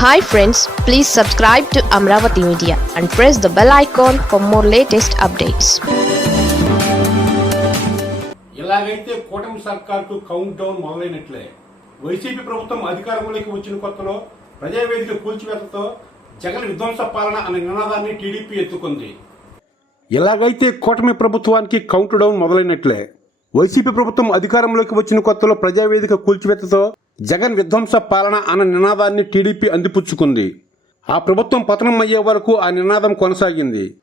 Hi friends please subscribe to Amaravati media and press the bell icon for more latest updates ఎలాగైతే కూటమి సర్కార్కు count down మొదలైనట్లే. YCP ప్రభుత్వం అధికారంలోకి వచ్చిన కొత్తలో ప్రజావేదిక కూల్చివేతతో జగన్ విధ్వంస పాలన అనే నినాదాన్ని టీడీపీ ఎత్తుకుంది. ఎలాగైతే కూటమి ప్రభుత్వానికి కౌంట్ డౌన్ మొదలైనట్లే. వైసీపీ ప్రభుత్వం అధికారంలోకి వచ్చిన కొత్తలో ప్రజావేదిక కూల్చివేతతో జగన్ విధ్వంస పాలన అన్న నినాదాన్ని టీడీపీ అందిపుచ్చుకుంది. ఆ ప్రభుత్వం పతనం అయ్యే వరకు ఆ నినాదం కొనసాగింది.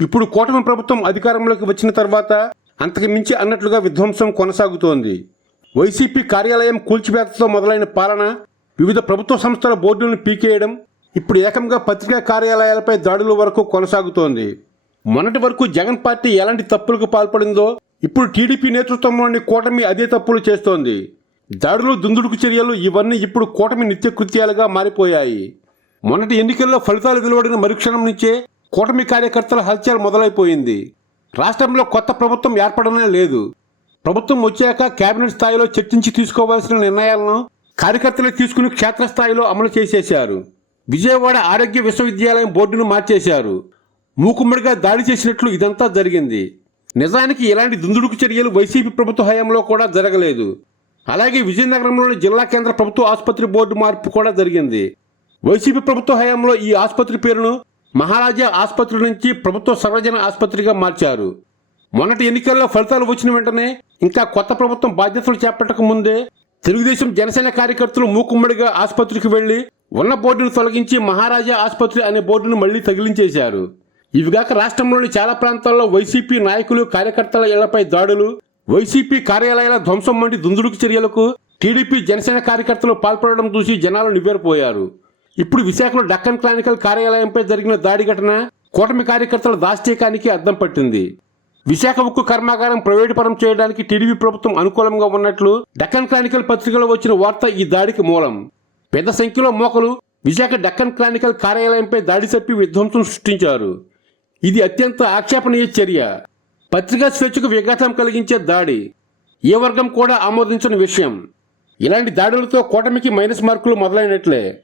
ఇప్పుడు కూటమి ప్రభుత్వం అధికారంలోకి వచ్చిన తర్వాత అంతకు మించి అన్నట్లుగా విధ్వంసం కొనసాగుతోంది. వైసీపీ కార్యాలయం కూల్చివేతతో మొదలైన పాలన వివిధ ప్రభుత్వ సంస్థల బోర్డులను పీకేయడం ఇప్పుడు ఏకంగా పత్రికా కార్యాలయాలపై దాడుల వరకు కొనసాగుతోంది. మొన్నటి వరకు జగన్ పార్టీ ఎలాంటి తప్పులకు పాల్పడిందో ఇప్పుడు టీడీపీ నేతృత్వంలోని కూటమి అదే తప్పులు చేస్తోంది. దాడులు దుందుడుకు చర్యలు ఇవన్నీ ఇప్పుడు కూటమి నిత్యకృత్యాలుగా మారిపోయాయి. మొన్నటి ఎన్నికల్లో ఫలితాలు వెలువడిన మరుక్షణం నుంచే కూటమి కార్యకర్తల హల్చల్ మొదలైపోయింది. రాష్ట్రంలో కొత్త ప్రభుత్వం ఏర్పడనే లేదు. ప్రభుత్వం వచ్చాక కేబినెట్ స్థాయిలో చర్చించి తీసుకోవాల్సిన నిర్ణయాలను కార్యకర్తలు తీసుకుని క్షేత్రస్థాయిలో అమలు చేసేశారు. విజయవాడ ఆరోగ్య విశ్వవిద్యాలయం బోర్డును మార్చేశారు. మూకుమ్మడిగా దాడి చేసినట్లు ఇదంతా జరిగింది. నిజానికి ఇలాంటి దుందుడుకు చర్యలు వైసీపీ ప్రభుత్వ హయాంలో కూడా జరగలేదు. అలాగే విజయనగరంలోని జిల్లా కేంద్ర ప్రభుత్వ ఆసుపత్రి బోర్డు మార్పు కూడా జరిగింది. వైసీపీ ప్రభుత్వ హయాంలో ఈ ఆసుపత్రి పేరును మహారాజా ఆసుపత్రి నుంచి ప్రభుత్వ సర్వజన ఆసుపత్రిగా మార్చారు. మొన్నటి ఎన్నికల్లో ఫలితాలు వచ్చిన వెంటనే ఇంకా కొత్త ప్రభుత్వం బాధ్యతలు చేపట్టక ముందే తెలుగుదేశం జనసేన కార్యకర్తలు మూకుమ్మడిగా ఆసుపత్రికి వెళ్ళి ఉన్న బోర్డును తొలగించి మహారాజా ఆసుపత్రి అనే బోర్డును మళ్ళీ తగిలించేశారు. ఇవిగాక రాష్ట్రంలోని చాలా ప్రాంతాల్లో వైసీపీ నాయకులు కార్యకర్తల ఇళ్ళపై దాడులు వైసీపీ కార్యాలయాల ధ్వంసం వంటి దుందుడుకు చర్యలకు టీడీపీ జనసేన కార్యకర్తలు పాల్పడడం చూసి జనాలు నివ్వెరపోయారు. ఇప్పుడు విశాఖలో డక్కన్ క్లానికల్ కార్యాలయంపై జరిగిన దాడి ఘటన కూటమి కార్యకర్తల దాష్టీకానికి అద్దం పట్టింది. విశాఖ ఉక్కు కర్మాగారం ప్రైవేటుపరం చేయడానికి టీడీపీ ప్రభుత్వం అనుకూలంగా ఉన్నట్లు డక్కన్ క్లానికల్ పత్రికలో వచ్చిన వార్త ఈ దాడికి మూలం. పెద్ద సంఖ్యలో మోకలు విశాఖ డక్కన్ క్లానికల్ కార్యాలయంపై దాడి చెప్పి విధ్వంసం సృష్టించారు. ఇది అత్యంత ఆక్షేపణీయ చర్య. పత్రికా స్వేచ్ఛకు విఘాతం కలిగించే దాడి. ఏ వర్గం కూడా ఆమోదించని విషయం. ఇలాంటి దాడులతో కూటమికి మైనస్ మార్కులు మొదలైనట్లే.